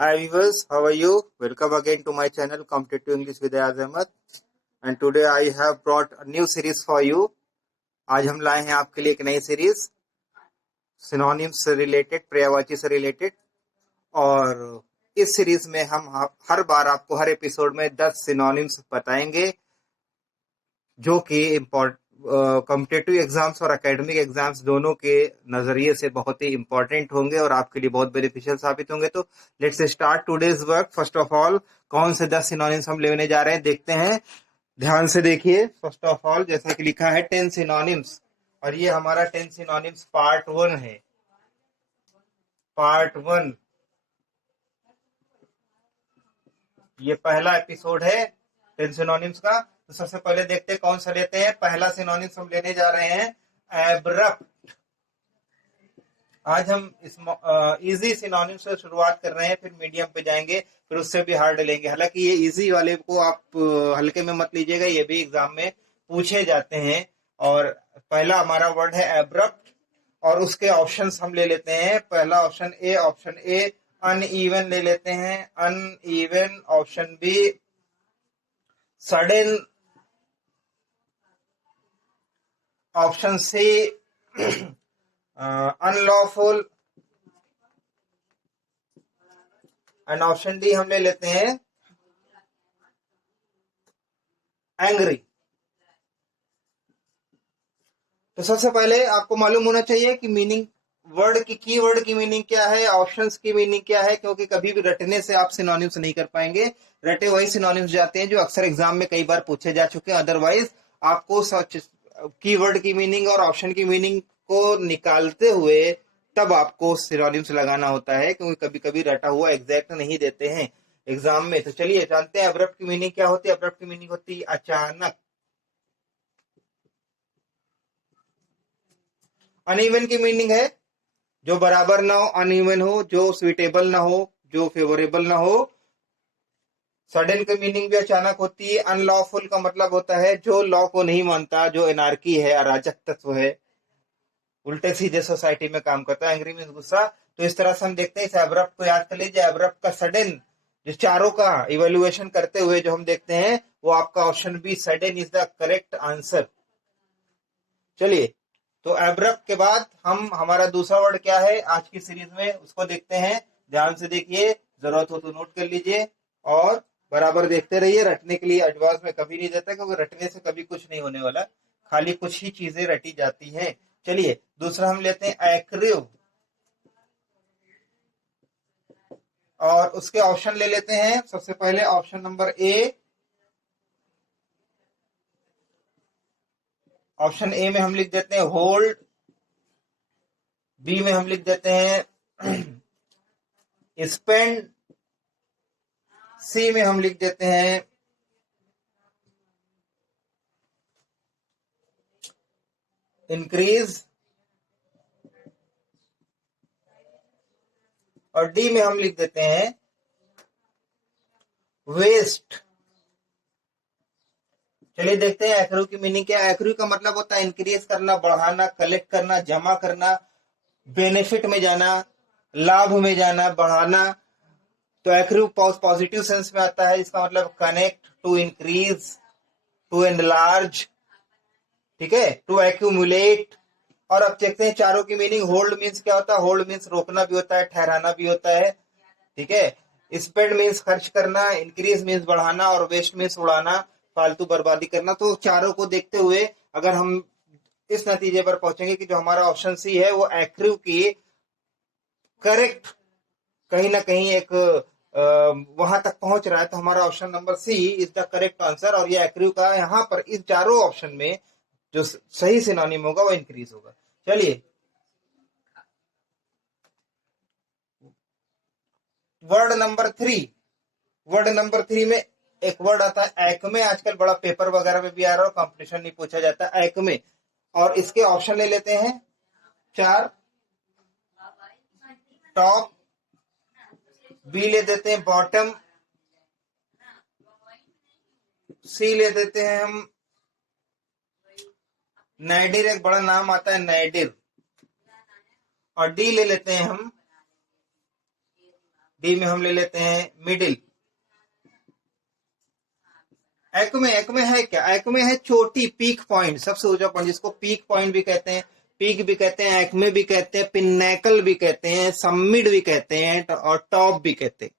Hi viewers, how are you? Welcome again to my channel Competitive English with Ayaz Ahmed. And today I have brought a new series for you. आज हम लाए हैं आपके लिए एक नई series synonyms से रिलेटेड, पर्यायवाची से रिलेटेड। और इस सीरीज में हम हर बार आपको हर एपिसोड में 10 सिनोनिम्स बताएंगे जो कि कॉम्पिटेटिव एग्जाम्स और एकेडमिक एग्जाम्स दोनों के नजरिए से बहुत ही इंपॉर्टेंट होंगे और आपके लिए बहुत बेनिफिशियल साबित होंगे। तो let's start today's work. First of all, कौन से 10 सिनोनिम्स हम लेने जा रहे हैं देखते हैं। ध्यान से देखिए। फर्स्ट ऑफ ऑल, जैसा कि लिखा है 10 सिनोनिम्स, और ये हमारा 10 सिनोनिम्स पार्ट 1 है। पार्ट 1, ये पहला एपिसोड है 10 सिनोनिम्स का। तो सबसे पहले देखते हैं कौन सा लेते हैं। पहला सिनोनिम्स हम लेने जा रहे हैं एब्रप्ट। आज हम इस इजी सिनोनिम से शुरुआत कर रहे हैं, फिर मीडियम पे जाएंगे, फिर उससे भी हार्ड लेंगे। हालांकि ये इजी वाले को आप हल्के में मत लीजिएगा, ये भी एग्जाम में पूछे जाते हैं। और पहला हमारा वर्ड है एब्रप्ट, और उसके ऑप्शंस हम ले लेते हैं। पहला ऑप्शन ए अनइवन ले लेते हैं, uneven. Option B sudden. Option C unlawful, and option D हम ले लेते हैं एंग्री। तो सबसे पहले आपको मालूम होना चाहिए कि मीनिंग कीवर्ड की मीनिंग क्या है, ऑप्शंस की मीनिंग क्या है, क्योंकि कभी भी रटने से आप सिनोनिम्स नहीं कर पाएंगे। रटे वही सिनोनिम्स जाते हैं जो अक्सर एग्जाम में कई बार पूछे जा चुके हैं। अदरवाइज आपको कीवर्ड की मीनिंग और ऑप्शन की मीनिंग को निकालते हुए तब आपको सिनोनिम्स लगाना होता है, क्योंकि कभी कभी रटा हुआ एग्जैक्ट नहीं देते हैं एग्जाम में। तो चलिए जानते हैं अब्रप्ट की मीनिंग क्या होती है। अब्रप्ट की मीनिंग होती है अचानक। अनइवन की मीनिंग है जो बराबर ना हो, अनइवन हो, जो स्वीटेबल ना हो, जो फेवरेबल ना हो। सडन की मीनिंग भी अचानक होती है। अनलॉफुल का मतलब होता है जो लॉ को नहीं मानता, जो एनार्की है, अराजक तत्व है, उल्टे सीधे सोसाइटी में काम करता है। एंग्री मीन्स गुस्सा। तो इस तरह से हम देखते हैं इस एब्रप्ट को याद कर लीजिए। एब्रप्ट का सडन, जो चारों का इवेल्युएशन करते हुए जो हम देखते हैं, वो आपका option B sudden is the correct answer. चलिए, तो एब्रप्ट के बाद हमारा दूसरा वर्ड क्या है आज की सीरीज में, उसको देखते हैं। ध्यान से देखिए, जरूरत हो तो नोट कर लीजिए और बराबर देखते रहिए। रटने के लिए एडवांस में कभी नहीं देता, क्योंकि रटने से कभी कुछ नहीं होने वाला, खाली कुछ ही चीजें रटी जाती हैं। चलिए, दूसरा हम लेते हैं एक्रिव, और उसके ऑप्शन ले लेते हैं। सबसे पहले option number A. Option A में हम लिख देते हैं होल्ड, बी में हम लिख देते हैं स्पेंड, सी में हम लिख देते हैं इंक्रीज, और डी में हम लिख देते हैं वेस्ट। चलिए देखते हैं एक्रू की मीनिंग क्या है। एक्रू का मतलब होता है इंक्रीज करना, बढ़ाना, कलेक्ट करना, जमा करना, बेनिफिट में जाना, लाभ में जाना, बढ़ाना। तो एक्रू पॉजिटिव सेंस में आता है। इसका मतलब connect, to increase, to enlarge, ठीक है, टू एक्यूमुलेट। और अब देखते हैं चारों की मीनिंग। होल्ड मीन्स क्या होता है? होल्ड मीन्स रोकना भी होता है, ठहराना भी होता है, ठीक है। स्पेंड मीन्स खर्च करना, इंक्रीज मीन्स बढ़ाना, और वेस्ट मीन्स उड़ाना, फालतू बर्बादी करना। तो चारों को देखते हुए अगर हम इस नतीजे पर पहुंचेंगे कि जो हमारा ऑप्शन सी है वो एक्रिव की करेक्ट कहीं ना कहीं एक वहां तक पहुंच रहा है, तो हमारा option number C is the correct answer. और ये एक्रिव का यहाँ पर इन चारों ऑप्शन में जो सही सिनोनिम होगा वो इंक्रीज होगा। चलिए, वर्ड नंबर 3। वर्ड नंबर 3 में एक वर्ड आता है एक्मे। आजकल बड़ा पेपर वगैरह में भी आ रहा है, कंपटीशन नहीं पूछा जाता, एक्मे। और इसके ऑप्शन ले लेते हैं 4। टॉप, बी ले देते हैं बॉटम, सी ले देते हैं हम नाइडिर, एक बड़ा नाम आता है नाइडिर, और डी ले लेते हैं हम डी में हम ले लेते हैं मिडिल। एक्मे, एक्मे है क्या? एक्मे है चोटी, पीक पॉइंट, सबसे ऊंचा पॉइंट, जिसको पीक पॉइंट भी कहते हैं, पीक भी कहते हैं, एक्मे भी कहते हैं, पिन्नेकल भी कहते हैं, समिट भी कहते हैं और टॉप भी कहते हैं।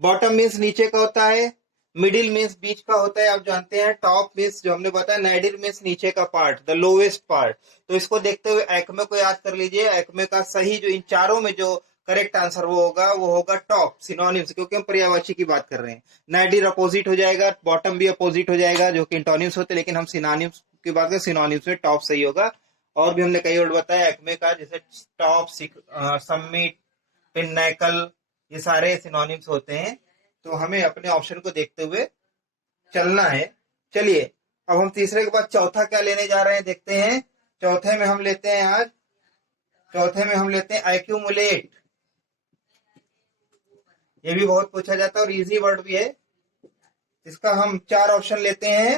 बॉटम मीन्स नीचे का होता है, मिडिल मीन्स बीच का होता है, आप जानते हैं। टॉप मीन्स जो हमने बताया, नैडिल मीन्स नीचे का पार्ट, द लोवेस्ट पार्ट। तो इसको देखते हुए एक्मे को याद कर लीजिए। एक्मे का सही जो इन चारों में जो करेक्ट आंसर वो होगा टॉप, सिनोनिम्स, क्योंकि हम पर्यायवाची की बात कर रहे हैं। नैडिल अपोजिट हो जाएगा, बॉटम भी अपोजिट हो जाएगा, जो कि इंटोनिम्स होते हैं, लेकिन हम सिनोनिम्स की बात करें, सिनोनिम्स में टॉप सही होगा। और भी हमने कई वर्ड बताया एक्मे का, जैसे टॉप, समिट, पिन्नेकल, ये सारे सिनोनिम्स होते हैं। तो हमें अपने ऑप्शन को देखते हुए चलना है। चलिए, अब हम तीसरे के बाद चौथा क्या लेने जा रहे हैं, देखते हैं। चौथे में हम लेते हैं एक्यूमुलेट। ये भी बहुत पूछा जाता है और इजी वर्ड भी है। इसका हम 4 ऑप्शन लेते हैं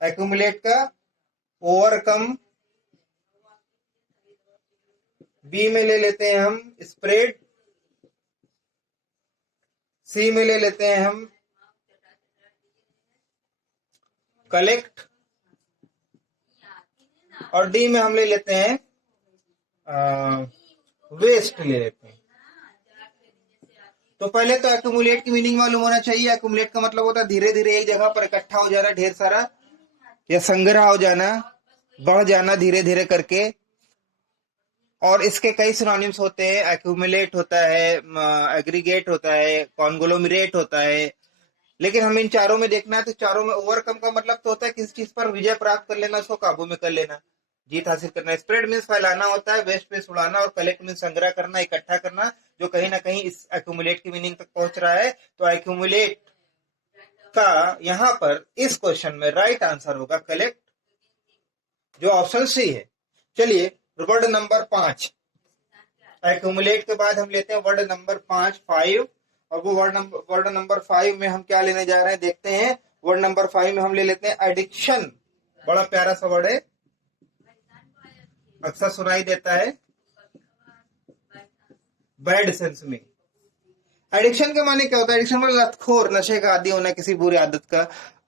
एक्यूमुलेट का। ओवरकम, बी में ले लेते हैं हम स्प्रेड, सी में ले लेते हैं हम कलेक्ट, और डी में हम ले लेते हैं वेस्ट ले लेते हैं। तो पहले तो एक्यूमुलेट की मीनिंग मालूम होना चाहिए। एक्यूमुलेट का मतलब होता है धीरे धीरे एक जगह पर इकट्ठा हो जाना, ढेर सारा, या संग्रह हो जाना, बढ़ जाना धीरे धीरे करके। और इसके कई सिनोनिम्स होते हैं। एक्यूमुलेट होता है, एग्रीगेट होता है, कॉन्ग्लोमरेट होता है। लेकिन हम इन चारों में देखना है तो चारों में ओवरकम का मतलब तो होता है किसी चीज पर विजय प्राप्त कर लेना, उसको काबू में कर लेना, जीत हासिल करना। स्प्रेड मीन्स फैलाना होता है, वेस्ट मीन्स उड़ाना, और कलेक्ट मीन्स संग्रह करना, इकट्ठा करना, जो कहीं ना कहीं इस एक्यूमुलेट की मीनिंग तक पहुंच रहा है। तो एक्यूमुलेट का यहां पर इस क्वेश्चन में राइट आंसर होगा कलेक्ट, जो ऑप्शन सी है। चलिए, वर्ड नंबर 5। एक्यूमुलेट के बाद हम लेते हैं वर्ड नंबर 5। और वो वर्ड नंबर 5 में हम क्या लेने जा रहे हैं, देखते हैं। वर्ड नंबर 5 में हम ले लेते हैं एडिक्शन। बड़ा प्यारा सा वर्ड है, अक्सर सुनाई देता है बैड सेंस में। एडिक्शन के माने क्या होता है? एडिक्शन मतलब लतखोर, नशे का आदी होना, किसी बुरी आदत का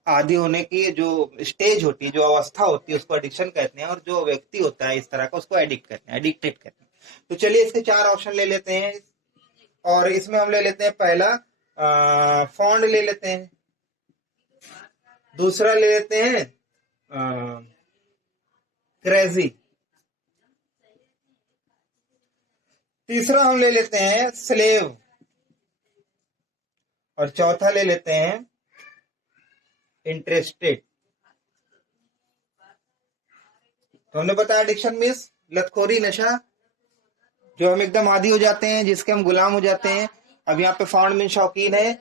आदी होने की जो स्टेज होती है, जो अवस्था होती है, उसको एडिक्शन कहते हैं। और जो व्यक्ति होता है इस तरह का, उसको एडिक्ट कहते हैं, एडिक्टेड कहते हैं। तो चलिए, इसके 4 ऑप्शन ले लेते हैं। और इसमें हम ले लेते हैं पहला फॉन्ड ले लेते हैं, दूसरा ले लेते हैं क्रेजी, तीसरा हम ले लेते हैं स्लेव, और चौथा ले लेते हैं इंटरेस्टेड। तो हमने बताया एडिक्शन मीन्स लतखोरी, नशा, जो हम एकदम आदी हो जाते हैं, जिसके हम गुलाम हो जाते हैं। अब यहाँ पे फाउंड मीन्स शौकीन है,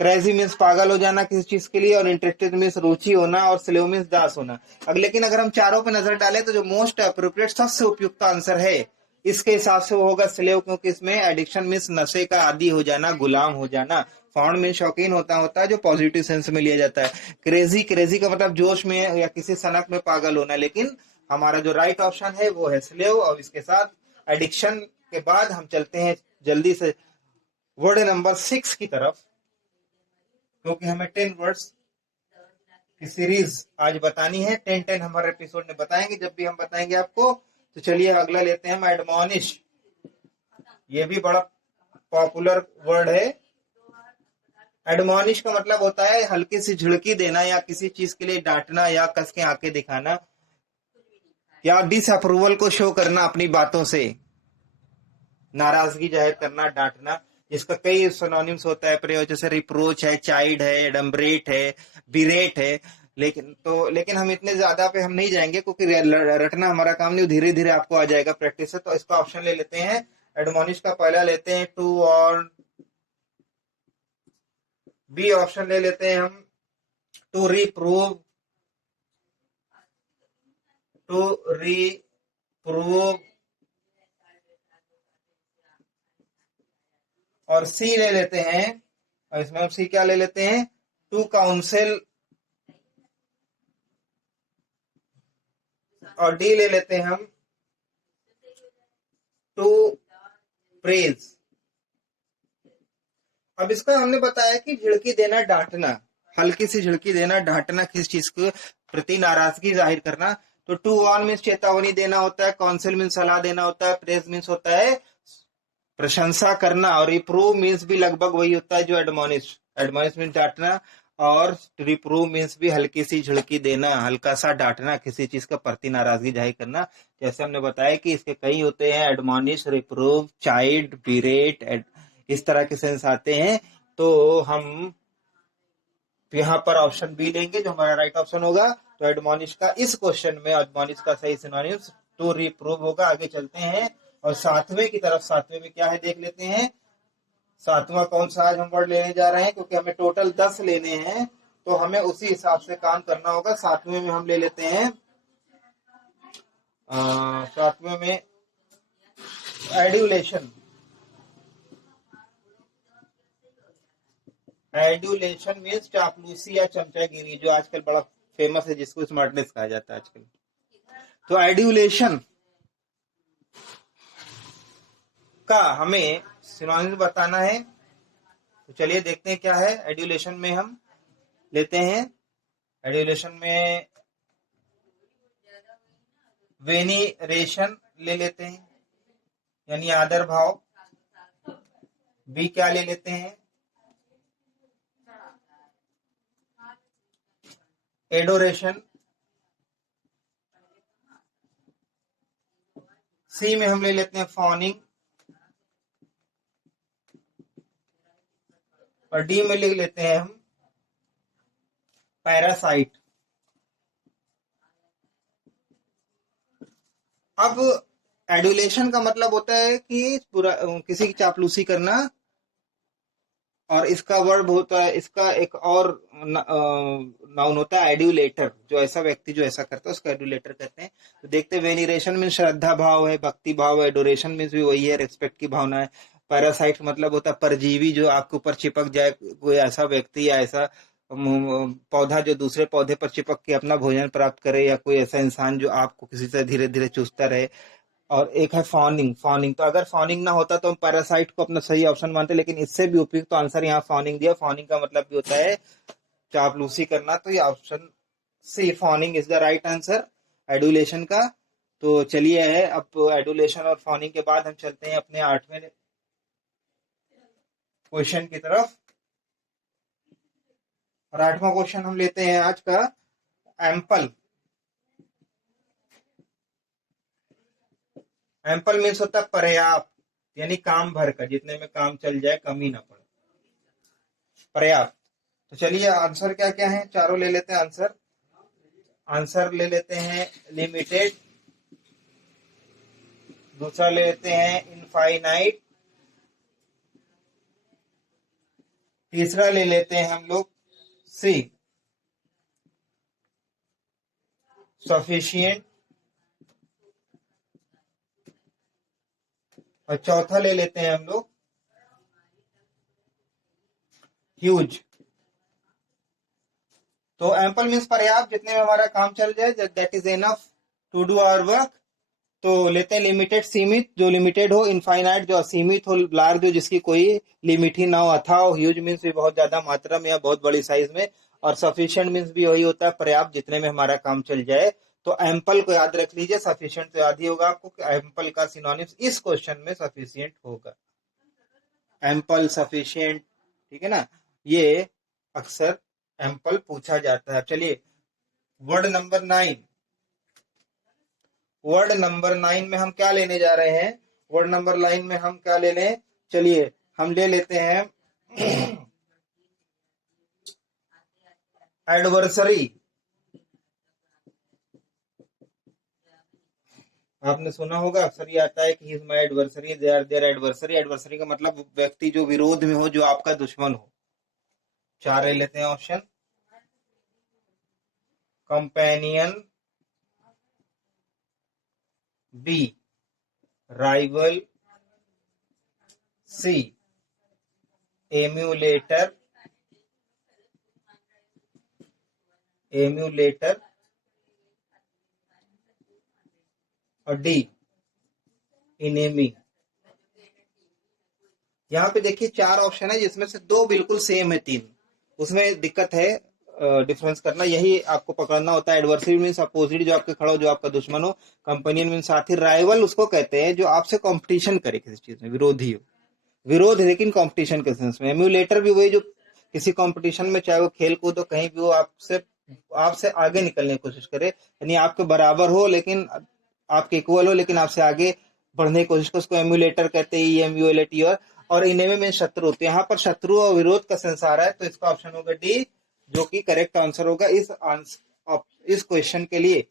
क्रेजी मीन्स पागल हो जाना किसी चीज के लिए, और इंटरेस्टेड मीन्स रुचि होना, और स्लेव मीन्स दास होना। अब लेकिन अगर हम चारों पे नजर डालें तो जो मोस्ट अप्रोप्रिएट, सबसे उपयुक्त आंसर है इसके हिसाब से वो होगा स्लेव, क्योंकि इसमें एडिक्शन मीन्स नशे का आदी हो जाना, गुलाम हो जाना। फाउंड मीन्स शौकीन होता है जो पॉजिटिव सेंस में लिया जाता है। क्रेजी, क्रेजी का मतलब जोश में या किसी सनक में पागल होना। लेकिन हमारा जो राइट ऑप्शन है वो है स्लेव। और इसके साथ एडिक्शन के बाद हम चलते हैं जल्दी से वर्ड नंबर 6 की तरफ, क्योंकि हमें 10 वर्ड्स की सीरीज आज बतानी है। 10 हमारे एपिसोड में बताएंगे, जब भी हम बताएंगे आपको। तो चलिए, अगला लेते हैं हम एडमोनिश। ये भी बड़ा पॉपुलर वर्ड है। एडमोनिश का मतलब होता है हल्की सी झिड़की देना, या किसी चीज के लिए डांटना, या कस के आंखें दिखाना, या डिसअप्रूवल को शो करना अपनी बातों से, नाराजगी जाहिर करना, डांटना। इसका कई सिनोनिम्स होता है प्रयोग, जैसे रिप्रोच है, चाइड है, एडम्बरेट है, बिरेट है। लेकिन हम इतने ज्यादा पे हम नहीं जाएंगे, क्योंकि रटना हमारा काम नहीं, धीरे धीरे आपको आ जाएगा प्रैक्टिस से। तो इसका ऑप्शन ले लेते हैं एडमोनिश का पहला लेते हैं टू, और बी ऑप्शन ले लेते हैं हम टू रिप्रूव, टू रिप्रूव, और सी ले लेते हैं। और इसमें हम सी क्या ले लेते हैं, टू काउंसिल, और डी ले लेते हैं हम टू प्रेज। अब इसका हमने बताया कि झिड़की देना, डांटना, हल्की सी झिड़की देना, डांटना, किसी चीज के प्रति नाराजगी जाहिर करना। तो टू वार्न मीन्स चेतावनी देना होता है, काउंसिल मीन्स सलाह देना होता है, प्रेज मीन्स होता है प्रशंसा करना, और रिप्रूव मीन्स भी लगभग वही होता है जो एडमोनिश। एडमोनिश मीन्स डांटना, और रिप्रूव मीन्स भी हल्की सी झिड़की देना, हल्का सा डांटना, किसी चीज का प्रति नाराजगी जाहिर करना। जैसे हमने बताया कि इसके कई होते हैं, एडमोनिश, रिप्रूव, चाइल्ड, बिरेट, इस तरह के सेंस आते हैं। तो हम यहाँ पर ऑप्शन बी लेंगे जो हमारा राइट ऑप्शन होगा। तो एडमोनिश का इस क्वेश्चन में एडमोनिश का सही सिनोनिम्स टू रिप्रूव होगा। आगे चलते हैं और सातवें की तरफ। सातवें में क्या है देख लेते हैं। सातवां कौन सा आज हम वर्ड लेने जा रहे हैं, क्योंकि हमें टोटल 10 लेने हैं, तो हमें उसी हिसाब से काम करना होगा। सातवें में हम ले लेते हैं, सातवें में एड्यूलेशन। एड्यूलेशन मीन्स चापलूसी या चमचागिरी, जो आजकल बड़ा फेमस है, जिसको स्मार्टनेस कहा जाता है आजकल। तो एड्यूलेशन का हमें सिनोनिम बताना है। तो चलिए देखते हैं क्या है। एड्यूलेशन में हम लेते हैं, एड्यूलेशन में वेनिरेशन ले लेते हैं, यानी आदर भाव। बी क्या ले लेते हैं, एडोरेशन। सी में हम ले लेते हैं फॉनिंग, और डी में ले लेते हैं हम पैरासाइट। अब एडुलेशन का मतलब होता है कि पूरा किसी की चापलूसी करना, और इसका वर्ब होता है, इसका एक और नाउन होता है एड्यूलेटर, जो ऐसा व्यक्ति जो ऐसा करता है उसका एड्यूलेटर कहते हैं। तो देखते हैं, वेनिरेशन मीन श्रद्धा भाव है, भक्ति भाव है। एडोरेशन मीन्स भी वही है, रेस्पेक्ट की भावना है। पैरासाइट मतलब होता है परजीवी, जो आपके ऊपर चिपक जाए, कोई ऐसा व्यक्ति या ऐसा पौधा जो दूसरे पौधे पर चिपक के अपना भोजन प्राप्त करे, या कोई ऐसा इंसान जो आपको किसी से धीरे धीरे चूसता रहे। और एक है फॉनिंग। फॉनिंग तो अगर फॉनिंग ना होता तो हम पैरासाइट को अपना सही ऑप्शन मानते, लेकिन इससे भी उपयुक्त तो आंसर यहाँ फॉनिंग दिया। फॉनिंग का मतलब भी होता है चापलूसी करना। तो ये option C, fawning is the right answer adulation का। तो चलिए है, अब एडुलेशन और फॉनिंग के बाद हम चलते हैं अपने 8वें क्वेश्चन की तरफ। और 8वां क्वेश्चन हम लेते हैं आज का, एम्पल। एम्पल मीन्स होता है पर्याप्त, यानी काम भर का, जितने में काम चल जाए, कमी ना पड़े, पर्याप्त। तो चलिए आंसर क्या क्या है, चारों ले लेते हैं आंसर। आंसर ले लेते हैं लिमिटेड, दूसरा ले लेते हैं इनफाइनाइट, तीसरा ले लेते हैं हम लोग सी सफिशिएंट, और चौथा ले लेते हैं हम लोग ह्यूज। तो एम्पल मीन्स पर्याप्त, जितने में हमारा काम चल जाए, that is enough to do our work. तो लेते हैं लिमिटेड, सीमित, जो लिमिटेड हो। इनफाइनाइट, जो असीमित हो। लार्ज, जो जिसकी कोई लिमिट ही ना हो, अथाह हो। ह्यूज मीन्स भी बहुत ज्यादा मात्रा में या बहुत बड़ी साइज में। और सफिशिएंट मीन्स भी वही होता है, पर्याप्त, जितने में हमारा काम चल जाए। तो एम्पल को याद रख लीजिए, सफिशिएंट तो याद ही होगा आपको कि एम्पल का सिनोनिम्स इस क्वेश्चन में सफिशिएंट होगा। एम्पल, सफिशिएंट, ठीक है ना, ये अक्सर एम्पल पूछा जाता है। चलिए वर्ड नंबर 9। वर्ड नंबर 9 में हम क्या लेने जा रहे हैं, वर्ड नंबर 9 में हम क्या ले लें, चलिए हम ले लेते हैं एडवर्सरी। आपने सुना होगा, अक्सर ये आता है कि he is my adversary, they are their adversary. Adversary का मतलब व्यक्ति जो विरोध में हो, जो आपका दुश्मन हो। चार ले लेते हैं ऑप्शन, कंपेनियन, बी राइवल, सी एम्यूलेटर, एम्यूलेटर, और डी इनेमी। यहाँ पे देखिए 4 ऑप्शन है जिसमें से 2 बिल्कुल सेम है, 3 उसमें दिक्कत है डिफरेंस करना। यही आपको पकड़ना होता है। एडवर्सरी मीन्स अपोजिट, जो आपके खड़ा हो, जो आपका दुश्मन हो। कंपेनियन मीन्स साथी। राइवल उसको कहते हैं जो आपसे कंपटीशन करे किसी चीज में, विरोधी हो। विरोध है लेकिन कंपटीशन के सेंस में। एम्यूलेटर भी वही जो किसी कंपटीशन में, चाहे वो खेल कूद हो, कहीं भी हो, आपसे आपसे आगे निकलने की कोशिश करे, यानी आपके बराबर हो लेकिन आपके इक्वल हो लेकिन आपसे आगे बढ़ने की कोशिश करे, उसको एम्यूलेटर कहते हैं। एम्यूलेट। और इनेमी में शत्रु। तो यहाँ पर शत्रु और विरोध का सेंस आ रहा है, तो इसका ऑप्शन होगा डी, जो कि करेक्ट आंसर होगा इस क्वेश्चन के लिए।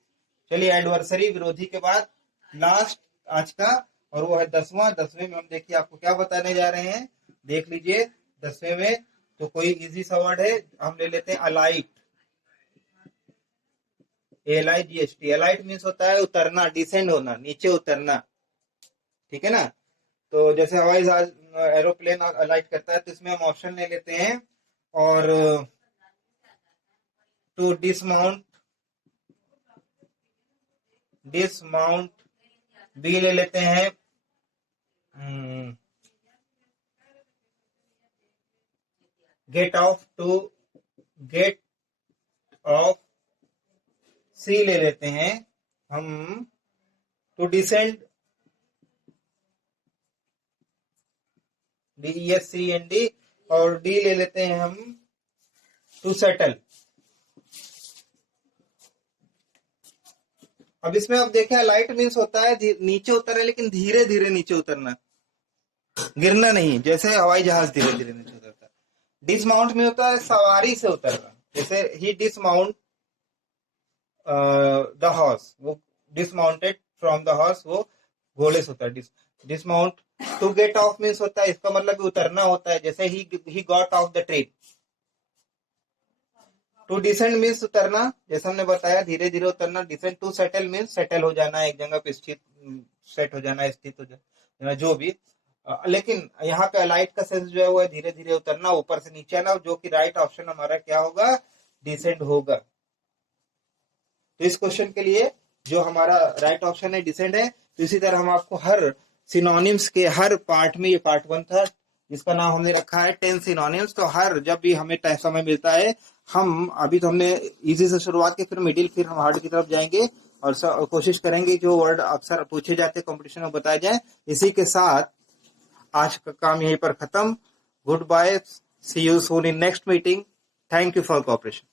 चलिए, एडवर्सरी विरोधी के बाद लास्ट आज का, और वो है 10वां। 10वें में हम देखिए आपको क्या बताने जा रहे हैं, देख लीजिए। 10वें में तो कोई इजी सा वर्ड है, हम ले लेते हैं अलाइट। ALIGHT। अलाइट मीन्स होता है उतरना, डिसेंड होना, नीचे उतरना, ठीक है ना। तो जैसे हवाई जहाज एरोप्लेन अलाइट करता है, तो इसमें हम ऑप्शन ले लेते हैं। और टू डिसमाउंट बी ले लेते हैं। Get off, to get off. C ले लेते हैं हम, टू डिसेंड, DESCEND। और डी ले लेते हैं हम, टू सेटल। अब इसमें आप देखें, लाइट मीन्स होता है नीचे उतर है, लेकिन धीरे धीरे नीचे उतरना, गिरना नहीं, जैसे हवाई जहाज धीरे धीरे नीचे उतरता है। डिसमाउंट में होता है सवारी से उतरना, जैसे ही डिसमाउंट द हॉर्स, वो डिसमाउंटेड फ्रॉम द हॉर्स, वो घोड़े से उतर। Dismount. To get off means होता है, इसका मतलब उतरना होता है, जैसे ही got off the train. To descend means उतरना, जैसे हमने बताया धीरे धीरे उतरना। Descend. To settle means settle हो जाना, एक जगह पे स्थित, सेट हो जाना, स्थित हो जाना, जो भी। लेकिन यहाँ पे अलाइट का सेंस जो है वो है धीरे धीरे उतरना, ऊपर से नीचे आना, जो कि राइट ऑप्शन हमारा क्या होगा, डिसेंड होगा। तो इस क्वेश्चन के लिए जो हमारा राइट ऑप्शन है डिसेंड है। तो इसी तरह हम आपको हर सिनोनिम्स के हर पार्ट में, ये पार्ट 1 था जिसका नाम हमने रखा है 10 सिनोनिम्स, तो हर जब भी हमें समय मिलता है, हम अभी तो हमने इजी से शुरुआत की, फिर मिडिल, फिर हम हार्ड की तरफ जाएंगे और कोशिश करेंगे जो वर्ड अक्सर पूछे जाते हैं कंपटीशन में बताए जाए। इसी के साथ आज का काम यहीं पर खत्म। Good bye, see you soon in next meeting. Thank you for cooperation.